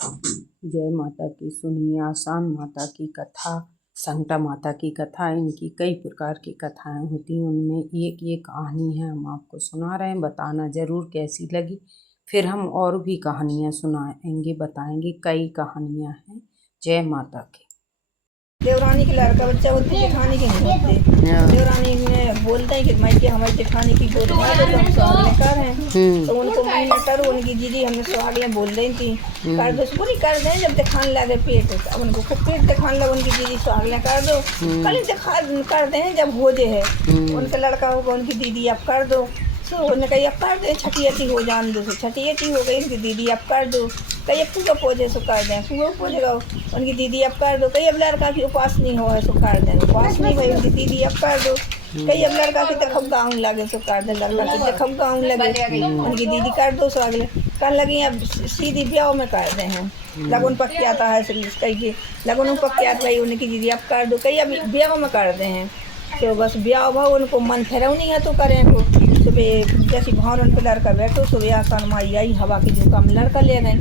जय माता की। सुनिए आसान माता की कथा, संकटा माता की कथा। इनकी कई प्रकार की कथाएं होती हैं, उनमें एक ये कहानी है, हम आपको सुना रहे हैं। बताना ज़रूर कैसी लगी। फिर हम और भी कहानियां सुनाएंगे, बताएंगे। कई कहानियां हैं। जय माता की। देवरानी के लड़का बच्चा होती जेठानी के नहीं होते। देवरानी में बोलते हैं कि मैं कि हमारी जेठानी की गोद में तो हम सुहागने कर हैं। तो उनको महीना कर उनकी दीदी हमें सुहागने बोल रही थी कर दो, उसको नहीं कर दें जब दिखान लगे पेट। अब उनको खूब पेट दिखाने लगे, उनकी दीदी सुहागने कर दो, कल दिखा कर दें जब हो जे है उनका लड़का होगा, उनकी दीदी अब कर दो। तो उन्होंने कही अब कर दे, छठी हो जान दो। छठी हो गई, उनकी दीदी अब कर दो। कही अब पूजा पोजे सो कर दें, पूजा पोजेगा उनकी दीदी अब कर दो। कही अब लड़का की उपास नहीं हो है सो कर दें, उपास नहीं भाई उनकी दीदी अब कर दो। कही अब लड़का की देखब गाँव लगे सो कर दें, लड़का की देखब गाँव लगे उनकी दीदी कर दो सो अगले कर लगी। अब सीधी ब्याह में कर दे हैं, लगन पक्की आता है कही लगन पक्की आता भाई उनकी दीदी अब कर दो। कही अब ब्याह में कर दे हैं। तो बस ब्याह भाव उनको मन फेरवनी है तो करें को। सुबह जैसी भवन पे लड़का बैठो, सुबह आसान माई आई, हवा की झोंका में लड़का ले गए,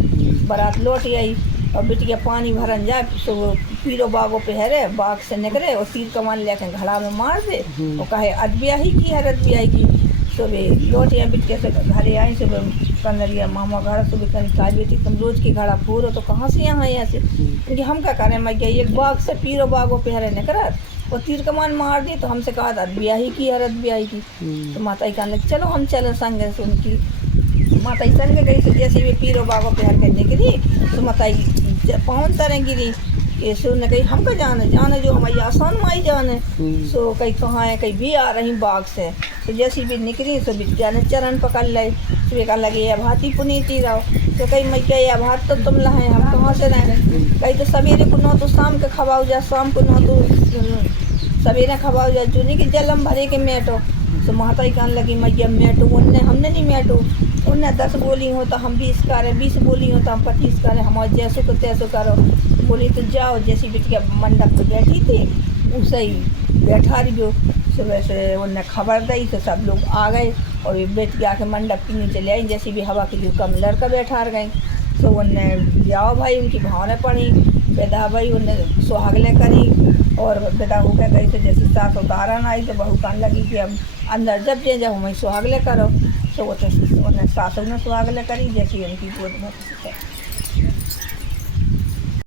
बारात लौट आई और बिटिया पानी भरन जाए। तो वो पीरो बागों पे है रे, बाग से निकले और तीर कमान लेकर घड़ा में मार दे और कहे अद ब्याही की है रद ब्याही की। सुबह लौट आई बिटिया से घरे आई, सुबह कन्हरिया मामा घर सुबह कहीं कहा बेटी तुम रोज की घड़ा पूरो तो कहाँ से यहाँ ऐसे, क्योंकि हम क्या करें मैं क्या एक बाग से पीरो बागों पे हरे निकल और तीर कमान मार दी। तो हमसे कहा था ब्याही की हरत ब्याही की। तो माता ही कहने चलो हम चलो संग से उनकी। माता ही संग गई, तो जैसे भी पीरो बाबा पे हर करने गिरी तो माता ही पवन तरह गिरी। ये सो ने कही हमको जाने जो हमारी आसान माई जाने। सो कहीं कहाँ है, कहीं भी आ रही बाग से। तो जैसी भी निकली तो विद्या ने चरण पकड़ ले, तो कहा लगे अब हाथी पुनीति रहो। तो कहीं मैं क्या अब हाथ तो तुम लाए हम कहाँ से रहें। कहीं तो सवेरे को नौ तो शाम के खवाओ जा, शाम को नौ तो सवेरे खवाओ जा, जो नहीं कि जलम भरे के मेटो। तो माता ही कहने लगी मैया मेटो, उनने हमने नहीं मेटो। उनने 10 बोली हो तो हम 20 करें, 20 बोली हो तो हम 25 करें, हमारे जैसो को तैसो करो। बोली तो जाओ। जैसी बिटिया मंडप पर बैठी थी उसे ही बैठा रही जो। सुबह से उनने खबर दी तो सब लोग आ गए और ये बेटिया के मंडप के नीचे ले आई। जैसी भी हवा की झोंका में लड़का बैठा गई। तो उनने जाओ भाई उनकी भावना पड़ी, विदा भाई उनने सुहागले करी और विदा हो गया गई। तो जैसी सास उतारन आई तो बहू कहने लगी कि हम अंदर जब हमें सुहागले करो। तो वो तो उन्हें सासों ने सुहागले करी, जैसी उनकी गोद में